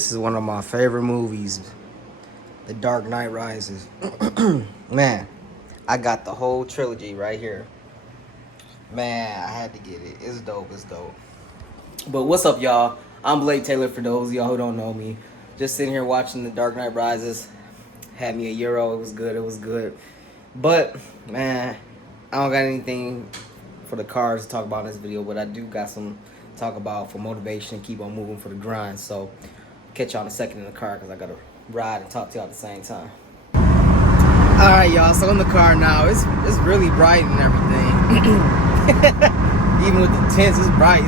this is one of my favorite movies, The Dark Knight Rises. Man, I got the whole trilogy right here. Man, I had to get it. It's dope, it's dope. But what's up, y'all? I'm Blake Taylor, for those of y'all who don't know me. Just sitting here watching The Dark Knight Rises. Had me a Euro, it was good. But, man, I don't got anything for the cars to talk about in this video, but I do got some to talk about for motivation and keep on moving for the grind. So, catch y'all in a second in the car because I got to ride and talk to y'all at the same time. Alright, y'all, so in the car now. It's really bright and everything. Even with the tints, it's bright.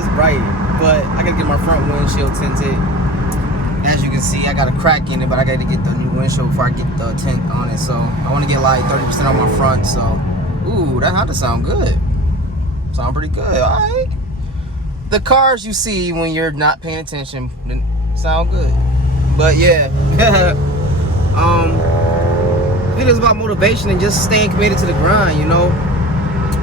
But I gotta get my front windshield tinted. As you can see, I got a crack in it, but I gotta get the new windshield before I get the tint on it. So I want to get like 30% on my front. So, ooh, that had to sound good. Sound pretty good. All right. The cars you see when you're not paying attention sound good. But yeah, it is about motivation and just staying committed to the grind. You know.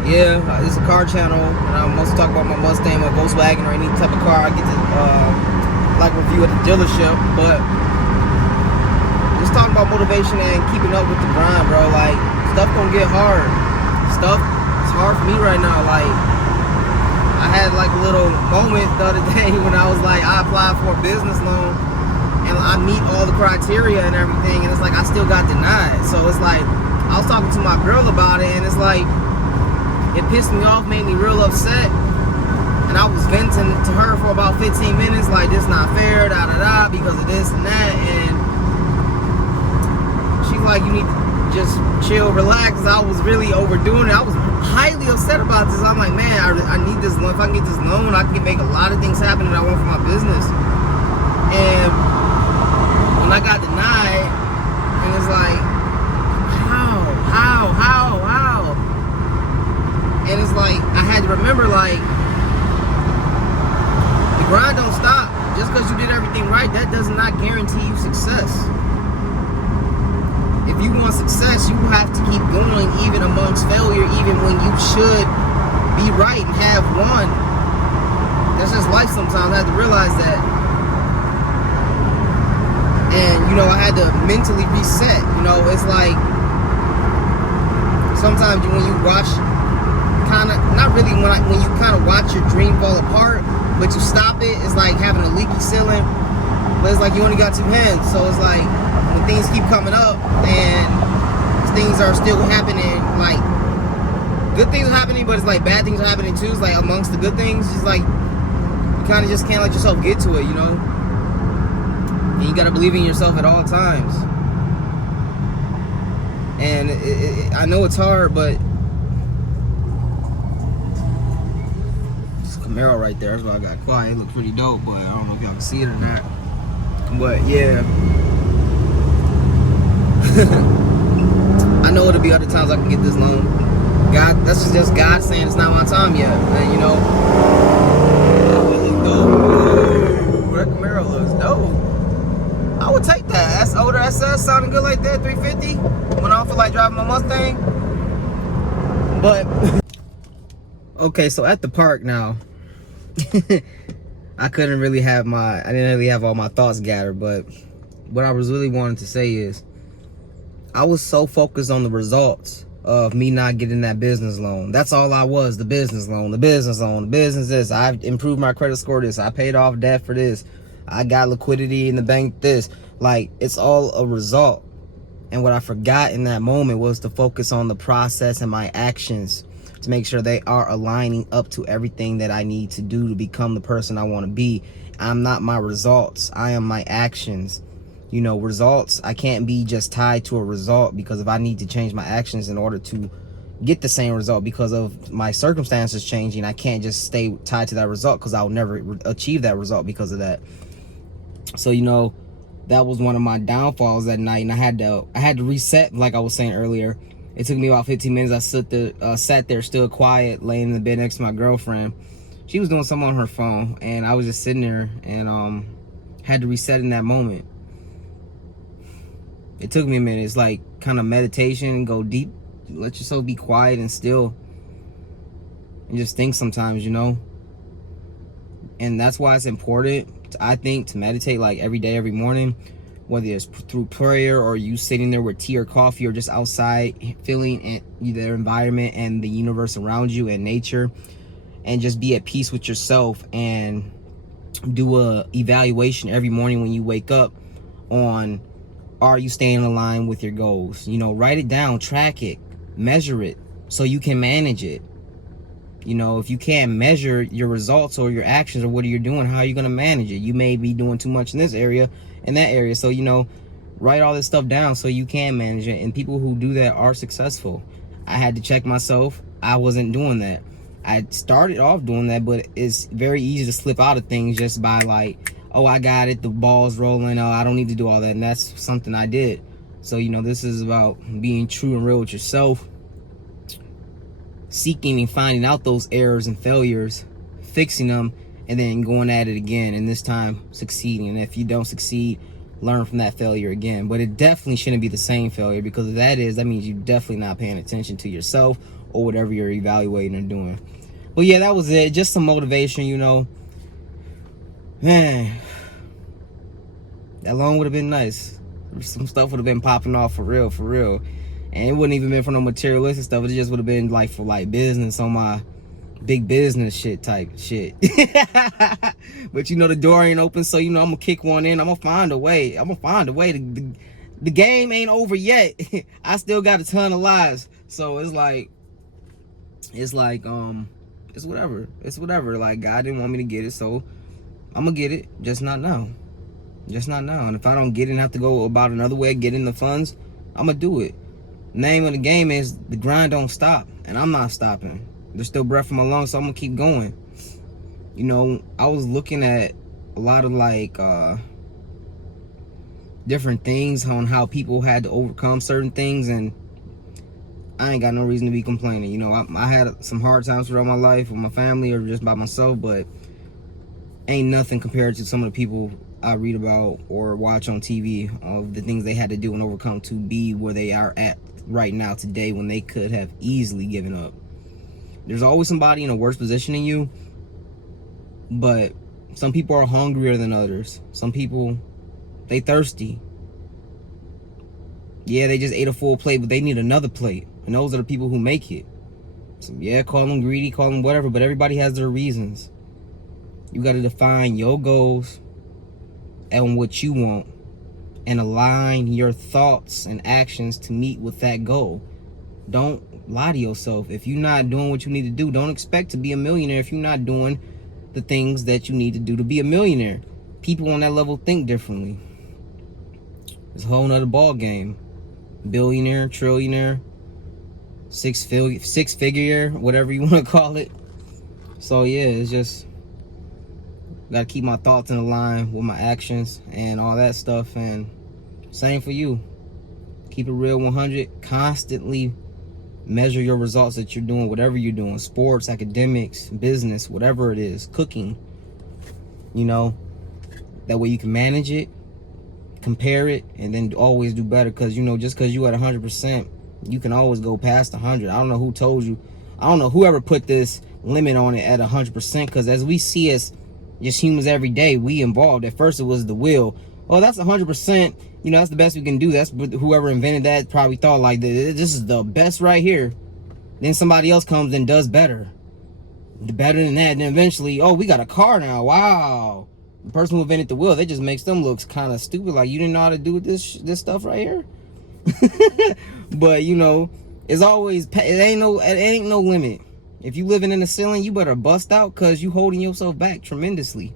Yeah, this is a car channel, and I mostly talk about my Mustang, my Volkswagen, or any type of car I get to like review at the dealership. But just talking about motivation and keeping up with the grind, bro. Like, stuff gonna get hard. Stuff is hard for me right now. Like, I had like a little moment the other day when I was like, I applied for a business loan and I meet all the criteria and everything, and it's like I still got denied. So it's like I was talking to my girl about it, and it's like it pissed me off, made me real upset. And I was venting to her for about 15 minutes, like, this not fair, da-da-da, because of this and that. And she's like, you need to just chill, relax. I was really overdoing it. I was highly upset about this. I'm like, man, I need this loan. If I can get this loan, I can make a lot of things happen that I want for my business. And when I got denied, and it's like, how? And it's like, I had to remember, like, the grind don't stop. Just because you did everything right, that does not guarantee you success. If you want success, you have to keep going even amongst failure, even when you should be right and have won. That's just life sometimes. I had to realize that. And, you know, I had to mentally reset. You know, it's like, sometimes when you watch, kind of, not really, when you kind of watch your dream fall apart, but you stop it, it's like having a leaky ceiling, but it's like you only got two hands. So it's like when things keep coming up and things are still happening, like good things are happening, but it's like bad things are happening too. It's like amongst the good things, it's like you kind of just can't let yourself get to it, you know. And you gotta believe in yourself at all times. And I know it's hard, but Camaro right there, that's why I got quiet. It looked pretty dope, but I don't know if y'all can see it or not. But yeah, I know it'll be other times I can get this loan. God, that's just God saying it's not my time yet. And you know, it look dope. Ooh, that Camaro looks dope. I would take that. That's older SS sounding good like that. 350. When I don't feel like driving my Mustang. But okay, so at the park now. I didn't really have all my thoughts gathered, but what I was really wanting to say is I was so focused on the results of me not getting that business loan. That's all I was, the business loan, the business this. I've improved my credit score this. I paid off debt for this. I got liquidity in the bank this. Like, it's all a result. And what I forgot in that moment was to focus on the process and my actions, to make sure they are aligning up to everything that I need to do to become the person I want to be. I'm not my results. I am my actions. You know, results, I can't be just tied to a result, because if I need to change my actions in order to get the same result because of my circumstances changing, I can't just stay tied to that result, because I'll never achieve that result because of that. So, you know, that was one of my downfalls that night, and I had to reset, like I was saying earlier. It took me about 15 minutes. I sat there still quiet, laying in the bed next to my girlfriend. She was doing something on her phone, and I was just sitting there and had to reset in that moment. It took me a minute. It's like kind of meditation, go deep, let yourself be quiet and still, and just think sometimes, you know. And that's why it's important I think to meditate like every day, every morning, whether it's through prayer or you sitting there with tea or coffee or just outside feeling the environment and the universe around you and nature, and just be at peace with yourself and do a evaluation every morning when you wake up on, are you staying in line with your goals? You know, write it down, track it, measure it so you can manage it. You know, if you can't measure your results or your actions or what you're doing, how are you going to manage it? You may be doing too much in this area and that area. So, you know, write all this stuff down so you can manage it. And people who do that are successful. I had to check myself. I wasn't doing that. I started off doing that, but it's very easy to slip out of things just by like, oh, I got it, the ball's rolling, oh, I don't need to do all that. And that's something I did. So, you know, this is about being true and real with yourself, seeking and finding out those errors and failures, fixing them, and then going at it again, and this time succeeding. And if you don't succeed, learn from that failure again. But it definitely shouldn't be the same failure, because if that means you're definitely not paying attention to yourself or whatever you're evaluating or doing. Well, yeah, that was it. Just some motivation, you know. Man, that loan would have been nice. Some stuff would have been popping off for real, for real. And it wouldn't even been for no materialistic stuff. It just would have been like for like business, on my big business shit type shit. But you know, the door ain't open, so you know, I'm gonna kick one in. I'm gonna find a way. The game ain't over yet. I still got a ton of lives. So it's whatever. It's whatever. Like, God didn't want me to get it, so I'm gonna get it. Just not now. Just not now. And if I don't get it and have to go about another way of getting the funds, I'm gonna do it. Name of the game is the grind don't stop, and I'm not stopping. There's still breath in my lungs, so I'm gonna keep going. You know, I was looking at a lot of like different things on how people had to overcome certain things, and I ain't got no reason to be complaining. You know, I had some hard times throughout my life with my family or just by myself, but ain't nothing compared to some of the people I read about or watch on TV of the things they had to do and overcome to be where they are at right now today, when they could have easily given up. There's always somebody in a worse position than you, but some people are hungrier than others. Some people, they thirsty. Yeah, they just ate a full plate, but they need another plate. And those are the people who make it. So yeah, call them greedy, call them whatever, but everybody has their reasons. You got to define your goals and what you want, and align your thoughts and actions to meet with that goal. Don't lie to yourself. If you're not doing what you need to do, don't expect to be a millionaire if you're not doing the things that you need to do to be a millionaire. People on that level think differently. It's a whole nother ball game. Billionaire, trillionaire, six figure, whatever you want to call it. So yeah, it's just gotta keep my thoughts in line with my actions and all that stuff. And same for you. Keep it real 100. Constantly measure your results that you're doing, whatever you're doing, sports, academics, business, whatever it is, cooking. You know, that way you can manage it, compare it, and then always do better. Because, you know, just because you at 100%, you can always go past 100. I don't know who told you. I don't know whoever put this limit on it at 100%, because as we see as just humans every day, we involved. At first it was the will. Oh, that's 100%. You know, that's the best we can do. That's whoever invented that probably thought like, this is the best right here. Then somebody else comes and does better than that. And then eventually, oh, we got a car now. Wow. The person who invented the wheel, they just makes them look kind of stupid. Like, you didn't know how to do this stuff right here. But you know, it's always, it ain't no limit. If you living in the ceiling, you better bust out, because you holding yourself back tremendously.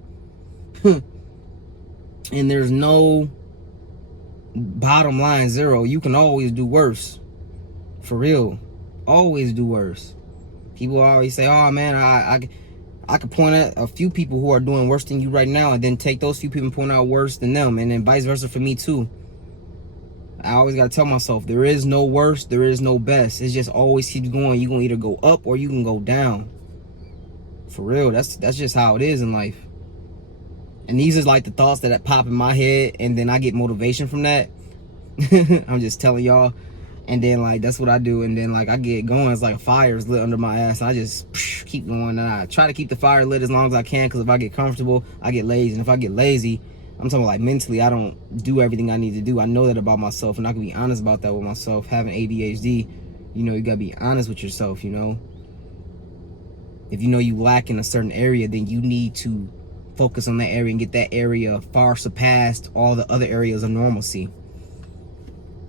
And there's no bottom line, zero. You can always do worse. For real. Always do worse. People always say, oh man, I could point at a few people who are doing worse than you right now, and then take those few people and point out worse than them, and then vice versa for me too. I always gotta tell myself, there is no worst, there is no best. It's just always keep going. You gonna either go up or you can go down. For real, that's just how it is in life. And these is like the thoughts that pop in my head, and then I get motivation from that. I'm just telling y'all. And then like that's what I do, and then like I get going, it's like a fire is lit under my ass, and I just keep going, and I try to keep the fire lit as long as I can, because if I get comfortable, I get lazy. And if I get lazy, I'm talking like mentally, I don't do everything I need to do. I know that about myself, and I can be honest about that with myself. Having ADHD, you know, you gotta be honest with yourself. You know, if you know you lack in a certain area, then you need to focus on that area and get that area far surpassed all the other areas of normalcy.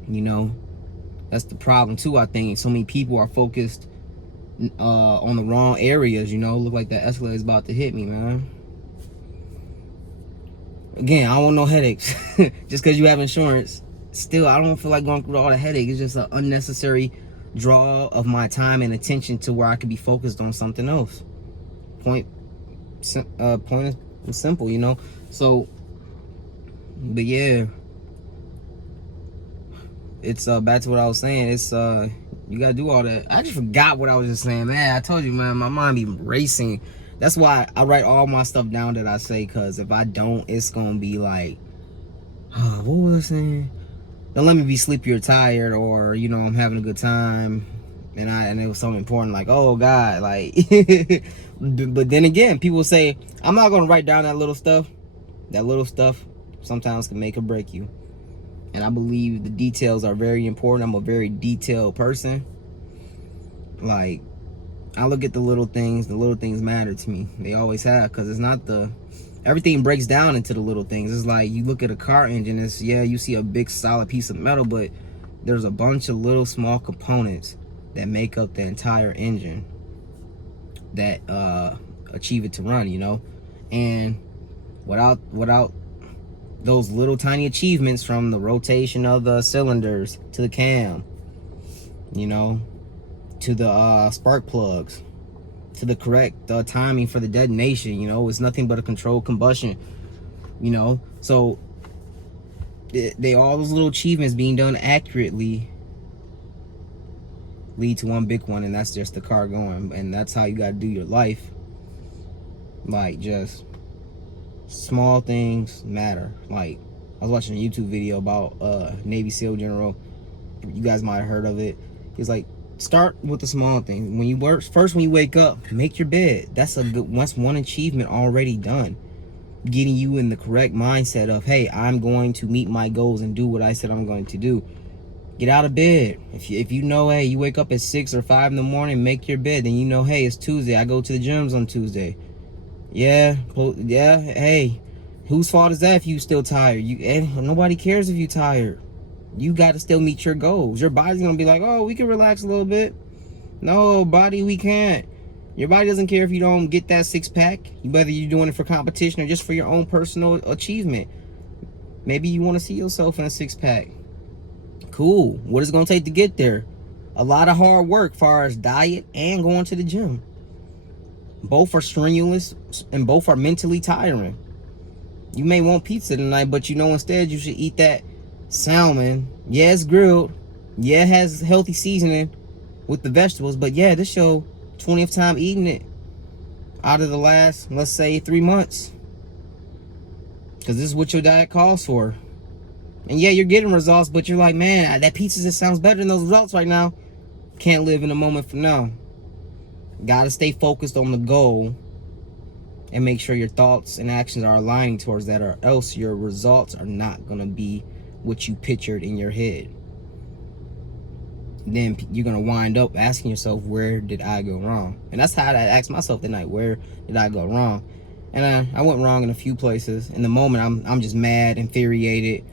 You know, that's the problem too. I think so many people are focused on the wrong areas. You know, look like that Escalade is about to hit me, man. Again, I don't want no headaches. Just because you have insurance, still I don't feel like going through all the headache. It's just an unnecessary draw of my time and attention to where I could be focused on something else. Point is simple, you know. So, but yeah, it's back to what I was saying. It's you gotta do all that. I just forgot what I was just saying, man. I told you, man, my mind be racing. That's why I write all my stuff down that I say, because if I don't, it's gonna be like, what was I saying? Don't let me be sleepy or tired, or you know, I'm having a good time and it was something important, like, oh God, like but then again, people say I'm not gonna write down that little stuff. That little stuff sometimes can make or break you. And I believe the details are very important. I'm a very detailed person. Like, I look at the little things matter to me. They always have, because it's not everything breaks down into the little things. It's like you look at a car engine, it's, yeah, you see a big solid piece of metal, but there's a bunch of little small components that make up the entire engine that achieve it to run, you know. And without those little tiny achievements, from the rotation of the cylinders to the cam, you know, to the spark plugs, to the correct timing for the detonation, you know, it's nothing but a controlled combustion, you know. So all those little achievements being done accurately lead to one big one, and that's just the car going. And that's how you got to do your life. Like, just small things matter. Like, I was watching a YouTube video about Navy SEAL general. You guys might have heard of it. He's like, start with the small things. When you wake up, make your bed. That's one achievement already done. Getting you in the correct mindset of, hey, I'm going to meet my goals and do what I said I'm going to do. Get out of bed. If you know, hey, you wake up at 6 or 5 in the morning, make your bed. Then you know, hey, it's Tuesday. I go to the gyms on Tuesday. Yeah, hey, whose fault is that if you still tired? Nobody cares if you tired. You got to still meet your goals. Your body's going to be like, oh, we can relax a little bit. No, body, we can't. Your body doesn't care if you don't get that six-pack, whether you're doing it for competition or just for your own personal achievement. Maybe you want to see yourself in a six-pack. Cool. What is it going to take to get there? A lot of hard work as far as diet and going to the gym. Both are strenuous and both are mentally tiring. You may want pizza tonight, but you know instead you should eat that salmon. Yeah, it's grilled. Yeah, it has healthy seasoning with the vegetables, but yeah, this your 20th time eating it out of the last, let's say, 3 months, because this is what your diet calls for. And yeah, you're getting results, but you're like, man, that pizza just sounds better than those results right now. Can't live in the moment for now. Gotta stay focused on the goal and make sure your thoughts and actions are aligning towards that, or else your results are not gonna be what you pictured in your head. Then you're gonna wind up asking yourself, where did I go wrong? And that's how I asked myself tonight, where did I go wrong? And I went wrong in a few places. In the moment, I'm just mad, infuriated,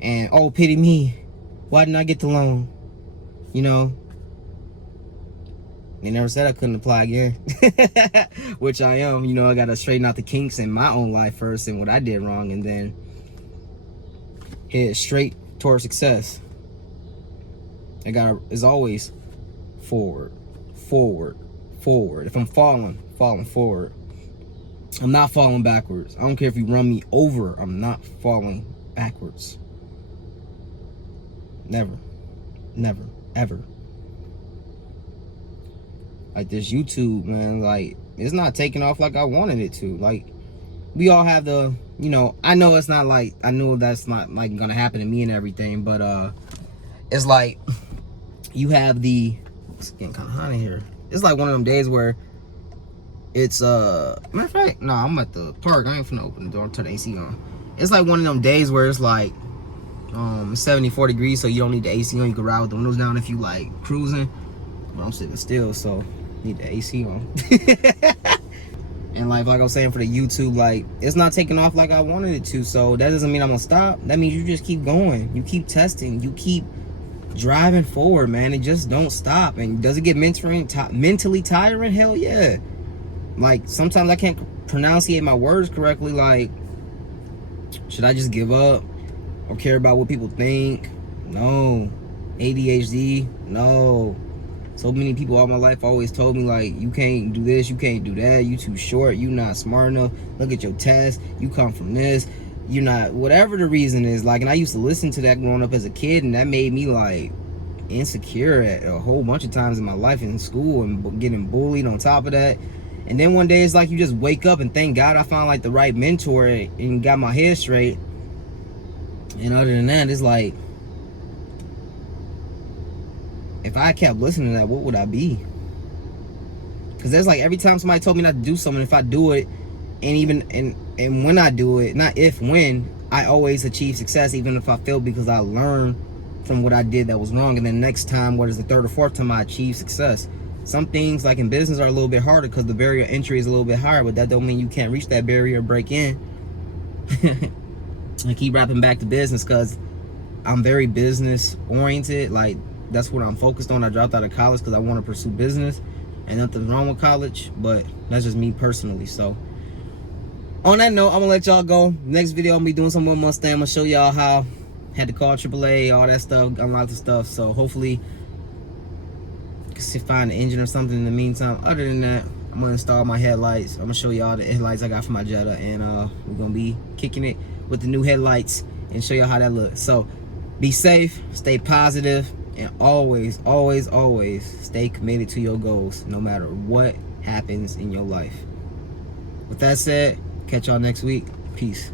and oh, pity me. Why didn't I get the loan? You know, they never said I couldn't apply again. Which I am. You know, I gotta straighten out the kinks in my own life first and what I did wrong, and then head straight towards success. As always, forward, forward, forward. If I'm falling forward. I'm not falling backwards. I don't care if you run me over. I'm not falling backwards. Never, never, ever. Like this YouTube, man, like, it's not taking off like I wanted it to. Like, we all have the, you know, I know it's not like, I know that's not like gonna happen to me and everything, but it's like, you have it's getting kind of hot in here. It's like one of them days where it's matter of fact, no, I'm at the park. I ain't finna open the door and turn the AC on. It's like one of them days where it's like 74 degrees, so you don't need the AC on. You can ride with the windows down if you like cruising. But I'm sitting still, so need the AC on. And like I was saying for the YouTube, like it's not taking off like I wanted it to. So that doesn't mean I'm gonna stop. That means you just keep going. You keep testing. You keep driving forward, man. It just don't stop. And does it get mentally tiring? Hell yeah. Like sometimes I can't pronunciate my words correctly. Like, should I just give up or care about what people think? No. ADHD? No. So many people all my life always told me, like, you can't do this, you can't do that, you too short, you not smart enough, look at your test, you come from this, you're not, whatever the reason is. Like, and I used to listen to that growing up as a kid, and that made me like insecure at a whole bunch of times in my life in school, and getting bullied on top of that. And then one day it's like you just wake up and thank God I found like the right mentor and got my head straight. And other than that, it's like, if I kept listening to that, what would I be? Because there's like every time somebody told me not to do something, if I do it, and when I do it, not if, when, I always achieve success, even if I fail, because I learned from what I did that was wrong. And then next time, what is the third or fourth time I achieve success? Some things like in business are a little bit harder because the barrier of entry is a little bit higher, but that don't mean you can't reach that barrier or break in. I keep wrapping back to business because I'm very business oriented. Like, that's what I'm focused on. I dropped out of college because I want to pursue business, and nothing's wrong with college, but that's just me personally. So on that note, I'm gonna let y'all go. Next video, I'm gonna be doing some more Mustang. I'm gonna show y'all how I had to call AAA, all that stuff, unlock the stuff. So hopefully you can find the engine or something in the meantime. Other than that, I'm gonna install my headlights. I'm gonna show y'all the headlights I got for my Jetta, and we're gonna be kicking it with the new headlights and show y'all how that looks. So be safe, stay positive, and always, always, always stay committed to your goals, no matter what happens in your life. With that said, catch y'all next week. Peace.